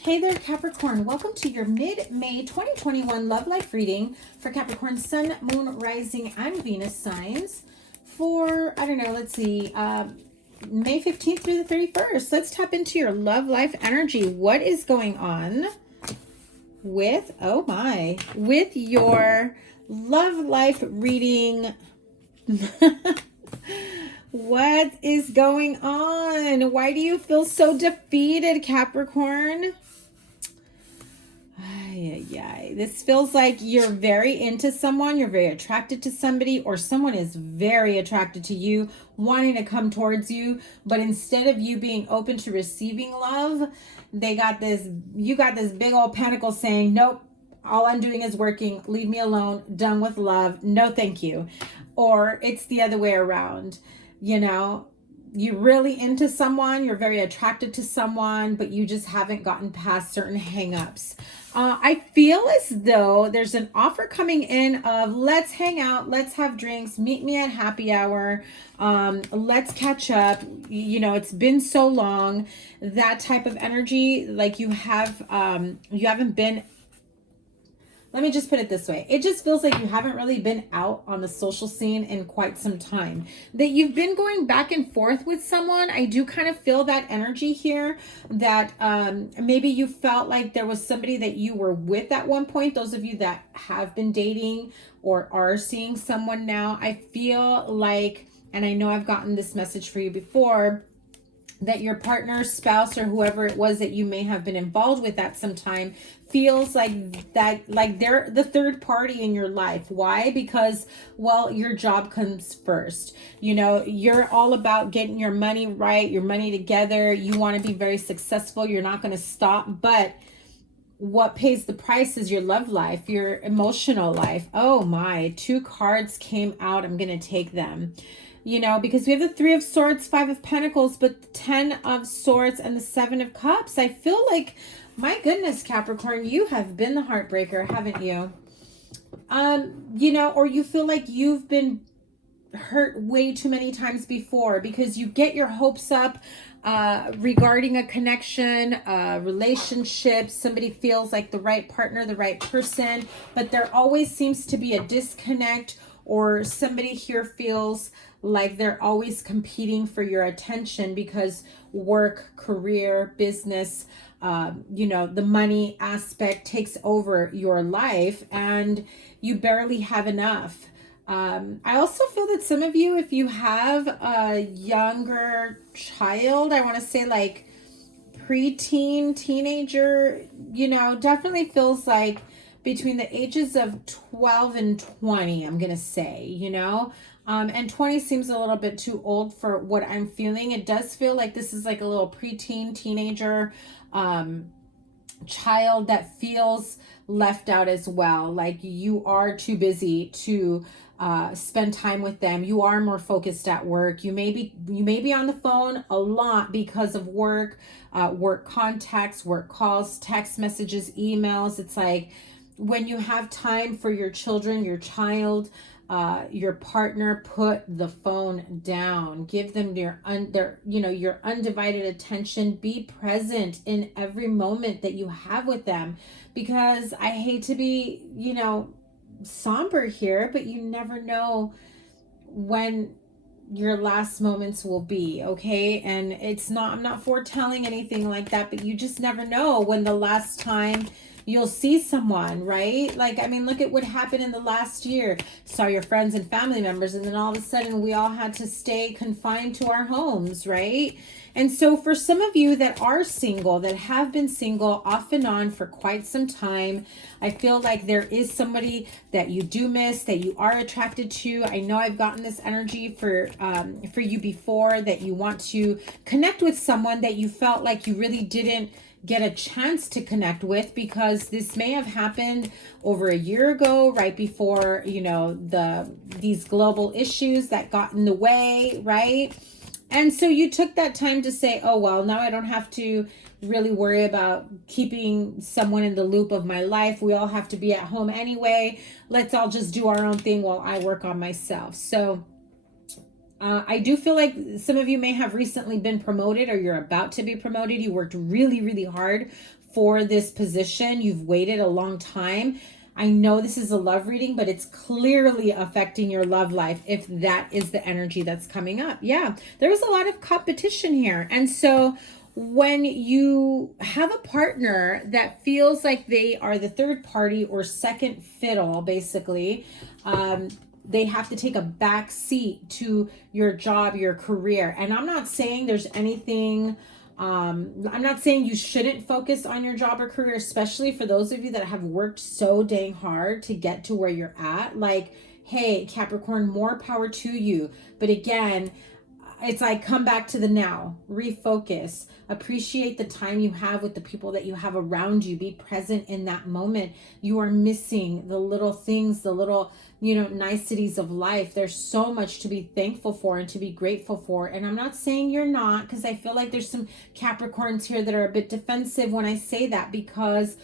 Hey there, Capricorn. Welcome to your mid-May 2021 love life reading for Capricorn Sun, Moon, Rising, and Venus signs for, I don't know, let's see, May 15th through the 31st. Let's tap into your love life energy. What is going on with, oh my, with your love life reading? What is going on? Why do you feel so defeated, Capricorn? This feels like you're very into someone, you're very attracted to somebody, or someone is very attracted to you, wanting to come towards you, but instead of you being open to receiving love, you got this big old pentacle saying, nope, all I'm doing is working, leave me alone, done with love, no thank you. Or it's the other way around, you know, you're really into someone, you're very attracted to someone, but you just haven't gotten past certain hangups. I feel as though there's an offer coming in of let's hang out, let's have drinks, meet me at happy hour, let's catch up. You know, it's been so long. That type of energy, like you haven't been. Let me just put it this way. It just feels like you haven't really been out on the social scene in quite some time. That you've been going back and forth with someone. I do kind of feel that energy here, that maybe you felt like there was somebody that you were with at one point. Those of you that have been dating or are seeing someone now, I feel like, and I know I've gotten this message for you before, that your partner, spouse, or whoever it was that you may have been involved with at some time feels like that, like they're the third party in your life. Why? Because, well, your job comes first. You know, you're all about getting your money right, your money together. You want to be very successful. You're not going to stop. But what pays the price is your love life, your emotional life. Oh my, 2 cards came out. I'm going to take them. You know, because we have the 3 of Swords, 5 of Pentacles, but the 10 of Swords and the 7 of Cups. I feel like, my goodness, Capricorn, you have been the heartbreaker, haven't you? You know, or you feel like you've been hurt way too many times before, because you get your hopes up regarding a connection, relationship. Somebody feels like the right partner, the right person, but there always seems to be a disconnect, or somebody here feels like they're always competing for your attention because work, career, business, you know, the money aspect takes over your life and you barely have enough. I also feel that some of you, if you have a younger child, I want to say like preteen, teenager, you know, definitely feels like between the ages of 12 and 20, I'm going to say, you know, and 20 seems a little bit too old for what I'm feeling. It does feel like this is like a little preteen, teenager, child that feels left out as well. Like you are too busy to spend time with them. You are more focused at work. You may be on the phone a lot because of work, work contacts, work calls, text messages, emails. It's like when you have time for your children, your child, your partner, put the phone down. Give them your undivided attention. Be present in every moment that you have with them, because I hate to be, you know, somber here, but you never know when your last moments will be, okay? And I'm not foretelling anything like that, but you just never know when the last time you'll see someone, right? Like, I mean, look at what happened in the last year. Saw your friends and family members, and then all of a sudden we all had to stay confined to our homes, right? And so for some of you that are single, that have been single off and on for quite some time, I feel like there is somebody that you do miss, that you are attracted to. I know I've gotten this energy for you before, that you want to connect with someone that you felt like you really didn't get a chance to connect with, because this may have happened over a year ago, right before, you know, these global issues that got in the way, right? And so you took that time to say, oh, well, now I don't have to really worry about keeping someone in the loop of my life. We all have to be at home anyway. Let's all just do our own thing while I work on myself. So I do feel like some of you may have recently been promoted, or you're about to be promoted. You worked really, really hard for this position. You've waited a long time. I know this is a love reading, but it's clearly affecting your love life if that is the energy that's coming up. Yeah, there was a lot of competition here. And so when you have a partner that feels like they are the third party or second fiddle, basically, they have to take a back seat to your job, your career. And I'm not saying there's anything, I'm not saying you shouldn't focus on your job or career, especially for those of you that have worked so dang hard to get to where you're at. Like, hey, Capricorn, more power to you. But again, it's like, come back to the now, refocus, appreciate the time you have with the people that you have around you, be present in that moment. You are missing the little things, the little, niceties of life. There's so much to be thankful for and to be grateful for. And I'm not saying you're not, because I feel like there's some Capricorns here that are a bit defensive when I say that, because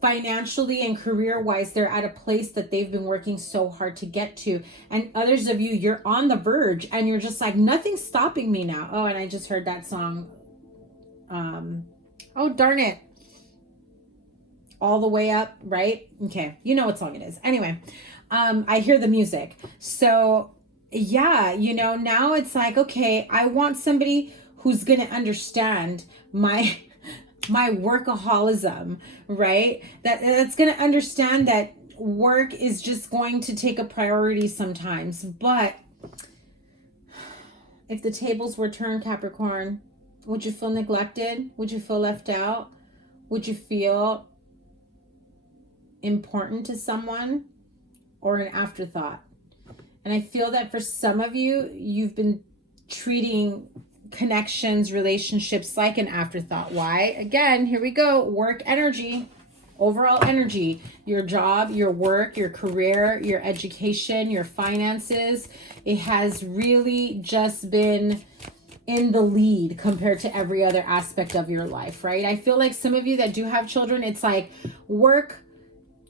financially and career-wise, they're at a place that they've been working so hard to get to. And others of you, you're on the verge and you're just like, nothing's stopping me now. Oh, and I just heard that song. Oh, darn it. All the way up, right? Okay, you know what song it is. Anyway, I hear the music. So yeah, now it's like, okay, I want somebody who's going to understand my workaholism, right? That's going to understand that work is just going to take a priority sometimes. But if the tables were turned, Capricorn, would you feel neglected? Would you feel left out? Would you feel important to someone or an afterthought? And I feel that for some of you, you've been treating connections, relationships like an afterthought. Why? Again, here we go. Work energy, overall energy, your job, your work, your career, your education, your finances. It has really just been in the lead compared to every other aspect of your life, right? I feel like some of you that do have children, it's like work,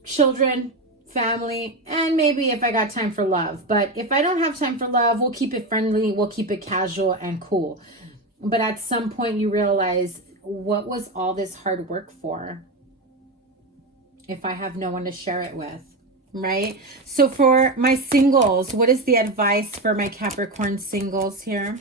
children, family, and maybe if I got time for love. But if I don't have time for love, we'll keep it friendly, we'll keep it casual and cool. But at some point you realize, what was all this hard work for if I have no one to share it with, right? So for my singles, what is the advice for my Capricorn singles here?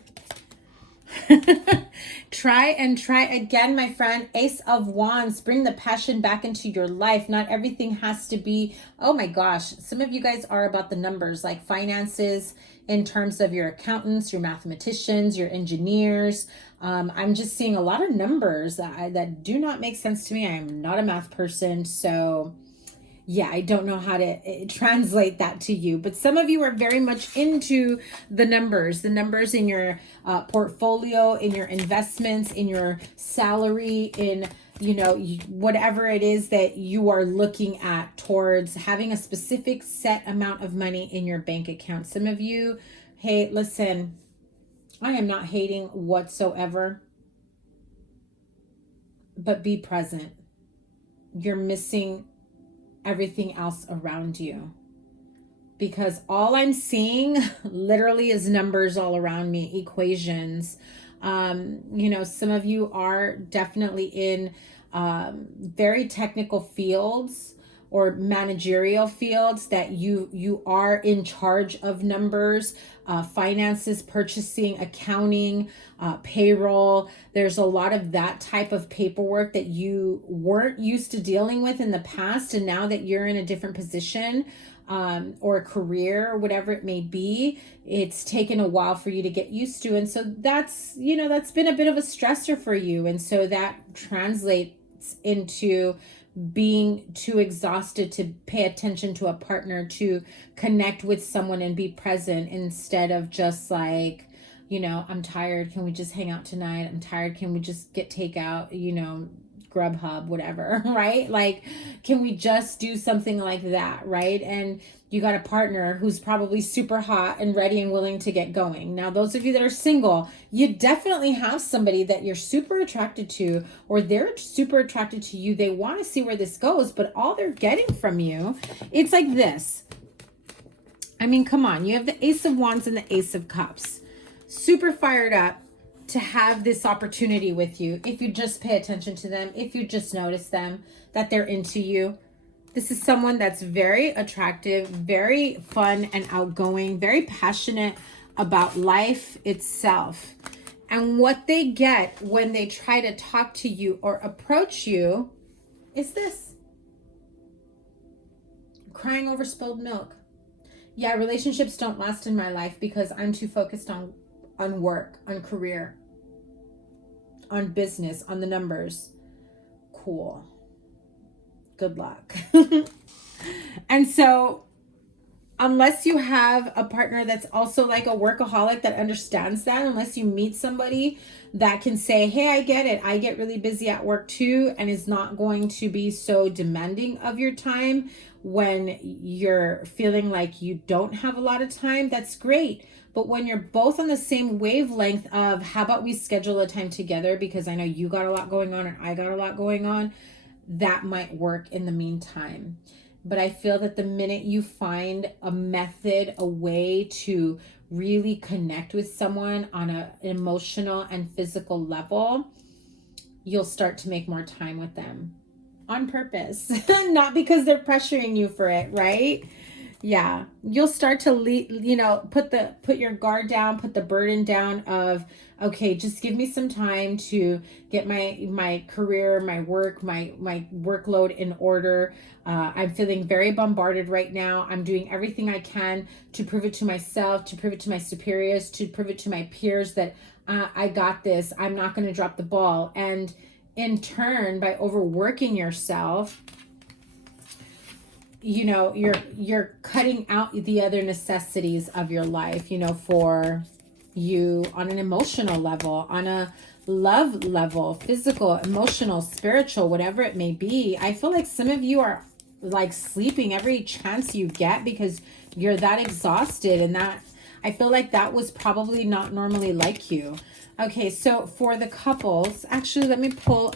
Try and try again, my friend. Ace of Wands, bring the passion back into your life. Not everything has to be, oh my gosh, some of you guys are about the numbers, like finances in terms of your accountants, your mathematicians, your engineers. I'm just seeing a lot of numbers that do not make sense to me. I am not a math person, so yeah, I don't know how to translate that to you. But some of you are very much into the numbers in your portfolio, in your investments, in your salary, in, whatever it is that you are looking at towards having a specific set amount of money in your bank account. Some of you, hey, listen, I am not hating whatsoever, but be present. You're missing everything else around you, because all I'm seeing literally is numbers all around me, equations. Some of you are definitely in very technical fields or managerial fields that you are in charge of numbers, finances, purchasing, accounting, payroll. There's a lot of that type of paperwork that you weren't used to dealing with in the past. And now that you're in a different position, or a career or whatever it may be, it's taken a while for you to get used to. And so that's been a bit of a stressor for you. And so that translates into being too exhausted to pay attention to a partner, to connect with someone and be present, instead of just like, I'm tired, can we just hang out tonight? I'm tired, can we just get takeout, Grubhub, whatever, right? Like, can we just do something like that, right? And you got a partner who's probably super hot and ready and willing to get going. Now, those of you that are single, you definitely have somebody that you're super attracted to, or they're super attracted to you. They want to see where this goes, but all they're getting from you, it's like this. I mean, come on, you have the Ace of Wands and the Ace of Cups. Super fired up, to have this opportunity with you. If you just pay attention to them, if you just notice them, that they're into you. This is someone that's very attractive, very fun and outgoing, very passionate about life itself. And what they get when they try to talk to you or approach you is this. Crying over spilled milk. Yeah, relationships don't last in my life because I'm too focused on work, on career, on business, on the numbers. Cool. Good luck. And so unless you have a partner that's also like a workaholic that understands that, unless you meet somebody that can say, hey, I get it, I get really busy at work too, and is not going to be so demanding of your time when you're feeling like you don't have a lot of time, that's great. But when you're both on the same wavelength of, how about we schedule a time together because I know you got a lot going on and I got a lot going on, that might work in the meantime. But I feel that the minute you find a method, a way to really connect with someone on an emotional and physical level, you'll start to make more time with them on purpose, not because they're pressuring you for it, right? Yeah, you'll start to put your guard down, put the burden down of, okay, just give me some time to get my career, my work, my workload in order. I'm feeling very bombarded right now. I'm doing everything I can to prove it to myself, to prove it to my superiors, to prove it to my peers that I got this. I'm not going to drop the ball. And in turn, by overworking yourself, you're cutting out the other necessities of your life, for you on an emotional level, on a love level, physical, emotional, spiritual, whatever it may be. I feel like some of you are like sleeping every chance you get because you're that exhausted, and that I feel like that was probably not normally like you. Okay, so for the couples, actually, let me pull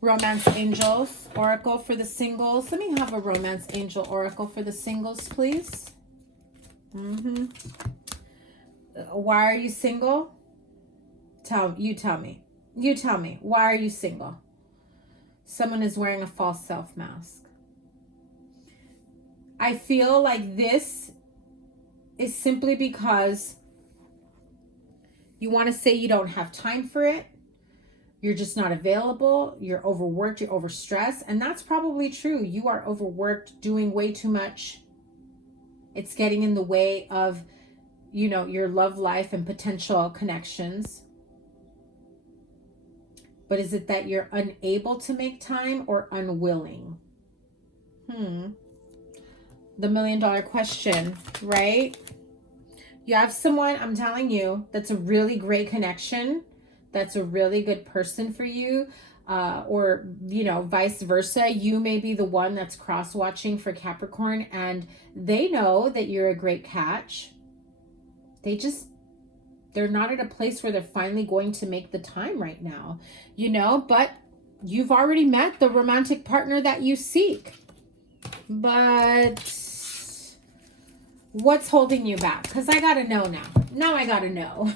Romance Angels Oracle for the singles. Let me have a Romance Angel Oracle for the singles, please. Why are you single? Tell me. You tell me. Why are you single? Someone is wearing a false self mask. I feel like this is simply because you want to say you don't have time for it. You're just not available. You're overworked. You're overstressed. And that's probably true. You are overworked, doing way too much. It's getting in the way of, your love life and potential connections. But is it that you're unable to make time or unwilling? The $1 million question, right? You have someone, I'm telling you, that's a really great connection. That's a really good person for you. Or, vice versa. You may be the one that's cross-watching for Capricorn, and they know that you're a great catch. They're not at a place where they're finally going to make the time right now, but you've already met the romantic partner that you seek. But what's holding you back? Because I got to know now. Now I got to know.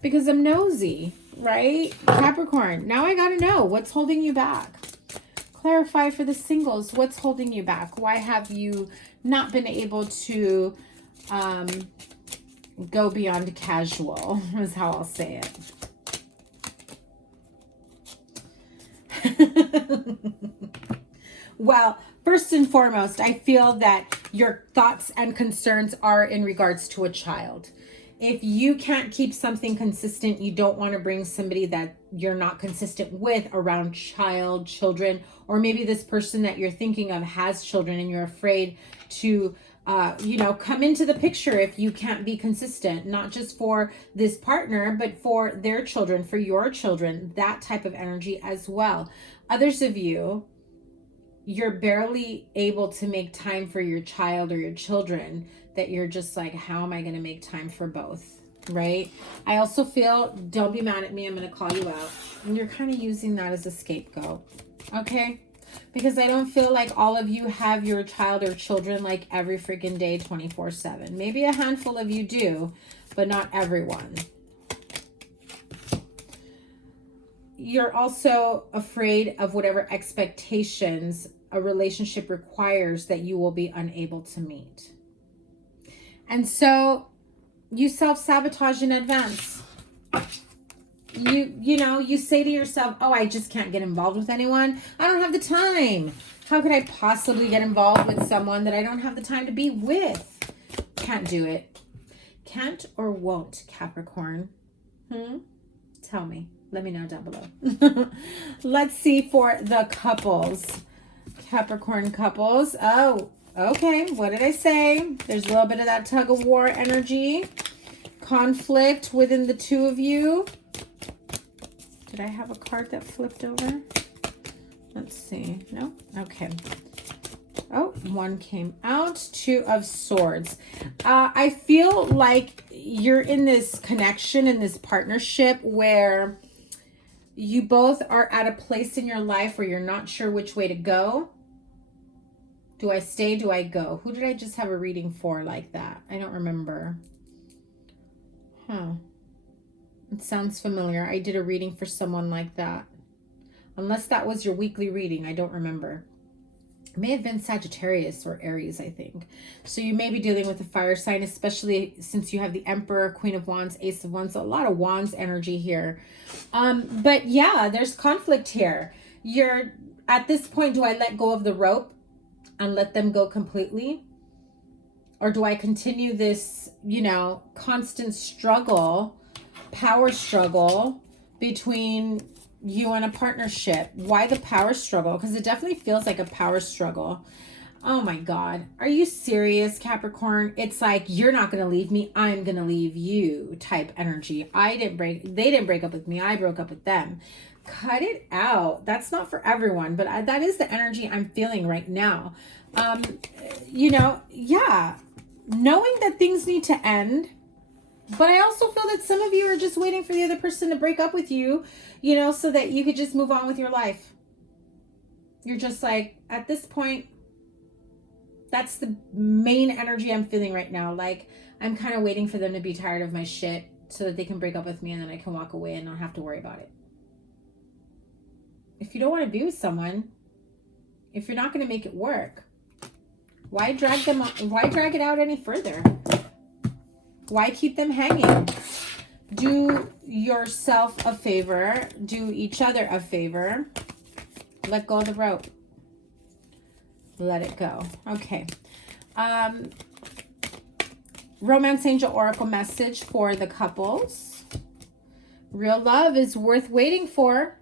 Because I'm nosy, right? Capricorn, now I got to know what's holding you back. Clarify for the singles. What's holding you back? Why have you not been able to go beyond casual, is how I'll say it. Well, first and foremost, I feel that your thoughts and concerns are in regards to a child. If you can't keep something consistent, you don't want to bring somebody that you're not consistent with around children, or maybe this person that you're thinking of has children and you're afraid to come into the picture if you can't be consistent, not just for this partner, but for their children, for your children, that type of energy as well. Others of you, you're barely able to make time for your child or your children, that you're just like, how am I going to make time for both? Right? I also feel, don't be mad at me, I'm going to call you out. And you're kind of using that as a scapegoat. Okay? Because I don't feel like all of you have your child or children like every freaking day, 24/7. Maybe a handful of you do, but not everyone. You're also afraid of whatever expectations a relationship requires that you will be unable to meet. And so you self-sabotage in advance. You say to yourself, oh, I just can't get involved with anyone. I don't have the time. How could I possibly get involved with someone that I don't have the time to be with? Can't do it. Can't or won't, Capricorn? Tell me. Let me know down below. Let's see for the couples. Capricorn couples. Oh, okay. What did I say? There's a little bit of that tug of war energy. Conflict within the two of you. Did I have a card that flipped over? Let's see. No? Okay. Oh, one came out. Two of Swords. I feel like you're in this connection, in this partnership where you both are at a place in your life where you're not sure which way to go. Do I stay? Do I go? Who did I just have a reading for like that? I don't remember. It sounds familiar. I did a reading for someone like that. Unless that was your weekly reading. I don't remember. It may have been Sagittarius or Aries, I think. So you may be dealing with a fire sign, especially since you have the Emperor, Queen of Wands, Ace of Wands. So a lot of Wands energy here. But yeah, there's conflict here. You're at this point, do I let go of the rope and let them go completely? Or do I continue this, constant struggle, power struggle between you and a partnership? Why the power struggle? Because it definitely feels like a power struggle. Oh my God. Are you serious, Capricorn? It's like, you're not going to leave me. I'm going to leave you type energy. They didn't break up with me. I broke up with them. Cut it out. That's not for everyone, but that is the energy I'm feeling right now. Yeah, knowing that things need to end. But I also feel that some of you are just waiting for the other person to break up with you, so that you could just move on with your life. You're just like, at this point, that's the main energy I'm feeling right now. Like, I'm kind of waiting for them to be tired of my shit so that they can break up with me and then I can walk away and not have to worry about it. If you don't want to be with someone, if you're not going to make it work, why drag it out any further? Why keep them hanging? Do yourself a favor. Do each other a favor. Let go of the rope. Let it go. Okay. Romance Angel Oracle message for the couples. Real love is worth waiting for.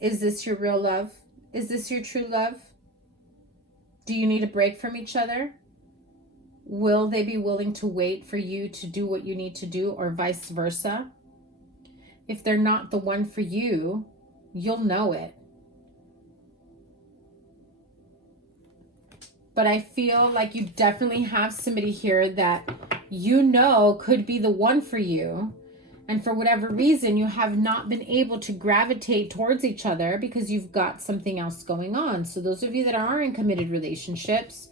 Is this your real love? Is this your true love? Do you need a break from each other? Will they be willing to wait for you to do what you need to do, or vice versa? If they're not the one for you, you'll know it. But I feel like you definitely have somebody here that could be the one for you. And for whatever reason, you have not been able to gravitate towards each other because you've got something else going on. So those of you that are in committed relationships,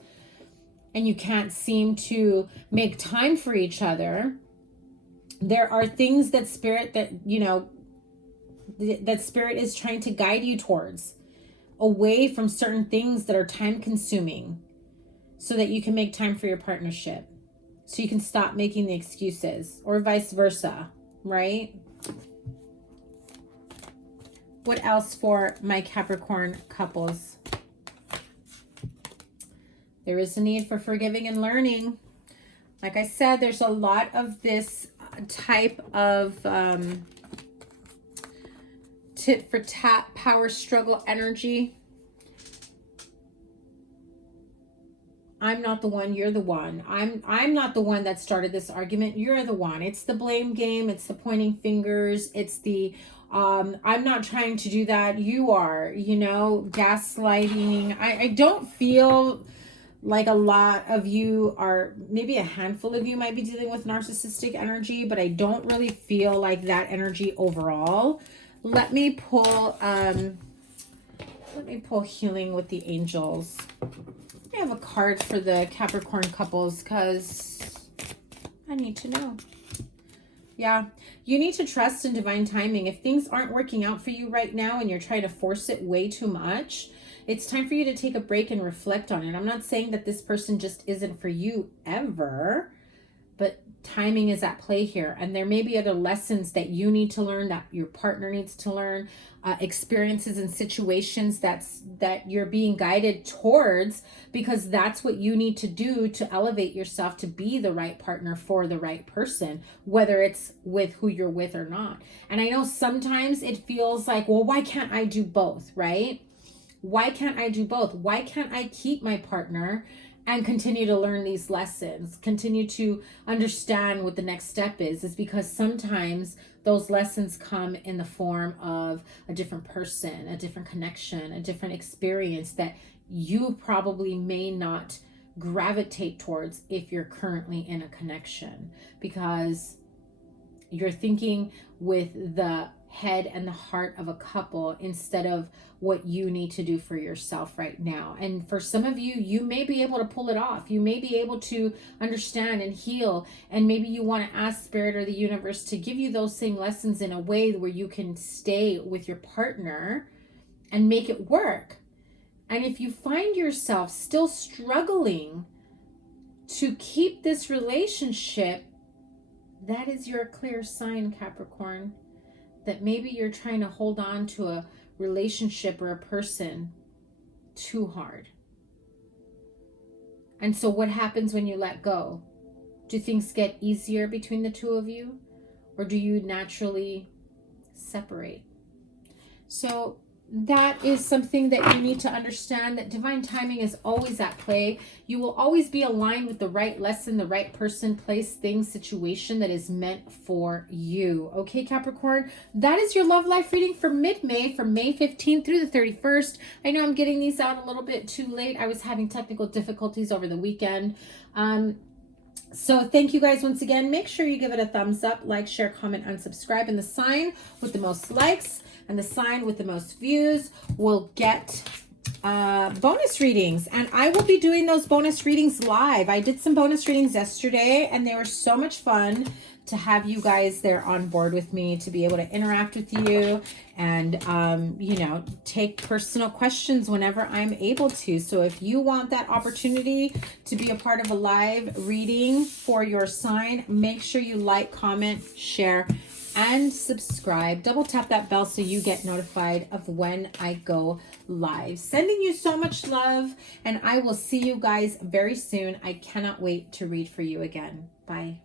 and you can't seem to make time for each other, there are things that Spirit is trying to guide you towards, away from certain things that are time consuming, so that you can make time for your partnership, so you can stop making the excuses, or vice versa, right? What else for my Capricorn couples? There is a need for forgiving and learning. Like I said, there's a lot of this type of tit for tat power struggle energy. I'm not the one, you're the one. I'm not the one that started this argument. You're the one. It's the blame game. It's the pointing fingers. It's the I'm not trying to do that. You are, gaslighting. I don't feel like a lot of you are, maybe a handful of you might be dealing with narcissistic energy, but I don't really feel like that energy overall. Let me pull healing with the angels. I have a card for the Capricorn couples because I need to know. Yeah, you need to trust in divine timing. If things aren't working out for you right now and you're trying to force it way too much, it's time for you to take a break and reflect on it. I'm not saying that this person just isn't for you ever, but timing is at play here. And there may be other lessons that you need to learn, that your partner needs to learn, experiences and situations that you're being guided towards, because that's what you need to do to elevate yourself to be the right partner for the right person, whether it's with who you're with or not. And I know sometimes it feels like, well, why can't I do both, right? Why can't I do both? Why can't I keep my partner and continue to learn these lessons, continue to understand what the next step is because sometimes those lessons come in the form of a different person, a different connection, a different experience that you probably may not gravitate towards if you're currently in a connection, because you're thinking with the head and the heart of a couple instead of what you need to do for yourself right now. And for some of you, you may be able to pull it off. You may be able to understand and heal. And maybe you want to ask Spirit or the universe to give you those same lessons in a way where you can stay with your partner and make it work. And if you find yourself still struggling to keep this relationship, that is your clear sign, Capricorn, that maybe you're trying to hold on to a relationship or a person too hard. And so what happens when you let go? Do things get easier between the two of you? Or do you naturally separate? So that is something that you need to understand, that divine timing is always at play. You will always be aligned with the right lesson, the right person, place, thing, situation that is meant for you. Okay, Capricorn, that is your love life reading for mid-May, from May 15th through the 31st. I know I'm getting these out a little bit too late. I was having technical difficulties over the weekend. So thank you guys once again. Make sure you give it a thumbs up, like, share, comment, and subscribe. And the sign with the most likes and the sign with the most views will get bonus readings. And I will be doing those bonus readings live. I did some bonus readings yesterday and they were so much fun to have you guys there on board with me, to be able to interact with you and, you know, take personal questions whenever I'm able to. So if you want that opportunity to be a part of a live reading for your sign, make sure you like, comment, share, and subscribe. Double tap that bell so you get notified of when I go live. Sending you so much love, and I will see you guys very soon. I cannot wait to read for you again. Bye.